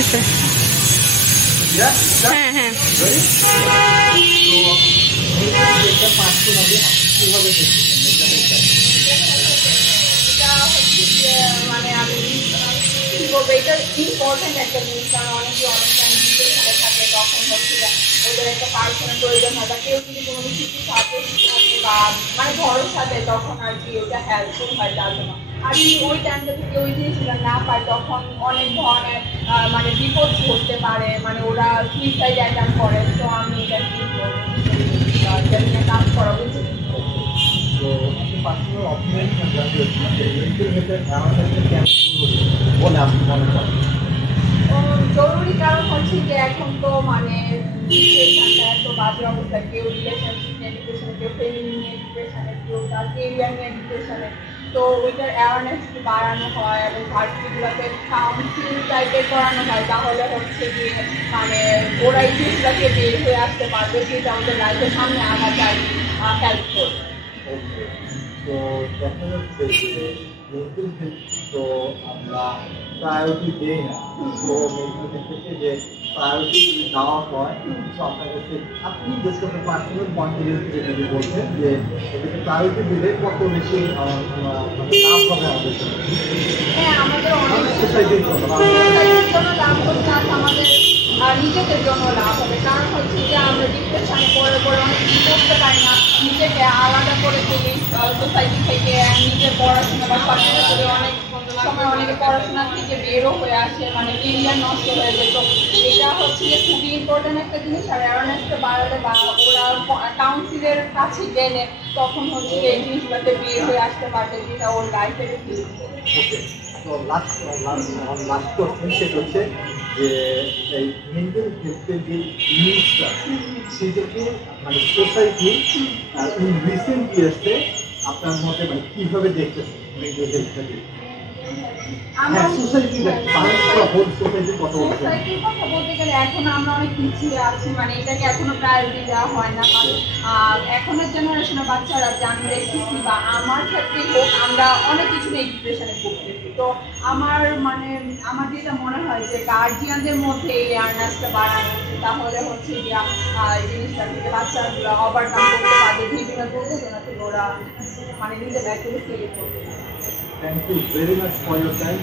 আসতেছে। হ্যাঁ হ্যাঁ মানে আমি এটা ইম্পর্টেন্ট একটা জিনিস, কারণ অনেকে অনেক টাইম ডিপ্রেশনে থাকে, তখন হচ্ছে ওদের একটা পার্সোনাল প্রয়োজন হয় বা কেউ যদি কোনো কিছু একটু সাজেস্ট করে বা মানে ভরসা দেয়, তখন আর কি ওটা হেল্পফুল হয় তার জন্য। আর যদি ওই টাইমটা থেকে ওই জিনিসগুলো না পায়, তখন অনেক ধরনের মানে বিপদ ঘটতে পারে, মানে ওরা সুইসাইড অ্যাটেম্প করে। তো আমি এটা কি করবো, এটা নিয়ে কাজ করা উচিত। তো আপনি পার্সোনাল অপিনিয়ন জানতে চাচ্ছিলাম যে মেন্টাল হেলথের অ্যাওয়ারনেসটা কেন বলে আপনি মনে করেন? জরুরি কারণ হচ্ছে যে এখন তো মানে সিচুয়েশনটা এত বাজে অবস্থা, কেউ রিলেশনশিপ নিয়ে ডিপ্রেশনে, কেউ ফ্যামিলি নিয়ে ডিপ্রেশনে, কেউ তার কেরিয়ার নিয়ে ডিপ্রেশনে। তো ওইটার অ্যাওয়ারনেস বাড়ানো হয় এবং ভার্সিটিগুলোতে কাউন্সিল টাইপের করানো হয়, তাহলে হচ্ছে যে মানে ওরা এই জিনিসগুলোকে বের হয়ে আসতে পারবে, যেটা আমাদের লাইফের সামনে আনাটা হেল্প করবে। ওকে, তো দেখা যাচ্ছে যে মেন্টাল হেলথ তো আমরা প্রায়োরিটি দিই না। তো মেন্টাল হেলথকে যে প্রায়োরিটি দেওয়া হয়, তো আপনার কাছে আপনি জাস্ট আপনার পার্সোনাল পয়েন্ট অফ ভিউ থেকে যদি বলছেন যে এটাকে প্রায়োরিটি দিলে কত বেশি মানে লাভ হবে আমাদের জন্য, হ্যাঁ, আমাদের অনেক সোসাইটির জন্য লাভ করতে আছে, আমাদের নিজেদের জন্য লাভ হবে। কারণ হচ্ছে যে আমরা ডিপ্রেশনে পড়ে পড়ে অনেক কিছু করতে পারি না, নিজেকে আলাদা করে ফেলি সোসাইটি থেকে, নিজের পড়াশোনা বা সবকিছু করে অনেক সময় অনেকে পড়াশোনা থেকে বেরো হয়ে আসে, মানে কেরিয়ার নষ্ট হয়ে যেত। এটা হচ্ছে যে খুবই ইম্পর্টেন্ট একটা জিনিস। আর অ্যাওয়ারনেসটা বাড়ালে বা ওরা কাউন্সিলের কাছে গেলে তখন হচ্ছে এই জিনিসগুলোতে বের হয়ে আসতে পারবে, যেটা ওর লাইফের ওকে। তো লাস্ট কোশ্চেন সেটা হচ্ছে যে এই মেন্টাল হেলথের যে নিউজটা সেটাকে মানে সোসাইটি ইন রিসেন্ট ইয়ার্সে আপনার মতে মানে কিভাবে দেখতেছে মেন্টাল হেলথটাকে? হ্যাঁ, সোসাইটির হোল সোসাইটির কথা বলতে সোসাইটির কথা বলতে গেলে এখন আমরা অনেক পিছিয়ে আছি, মানে এটাকে এখনো প্রায়োরিটি দেওয়া হয় না। কারণ এখনের জেনারেশনের বাচ্চারা যে আমি দেখতেছি বা আমার ক্ষেত্রেই হোক, আমরা অনেক কিছু নিয়ে ডিপ্রেশনে ভুগতেছি। তো আমার মানে আমার যেটা মনে হয় যে গার্জিয়ানদের মধ্যে এই অ্যাওয়ারনেসটা বাড়ানো উচিত, তাহলে হচ্ছে যে এই জিনিসটা থেকে বাচ্চাগুলো ওভারকাম করতে পারবে, বিভিন্ন দুর্ঘটনা থেকে ওরা মানে নিজের লাইফকে সেভ করতে পারবে। Thank you very much for your time.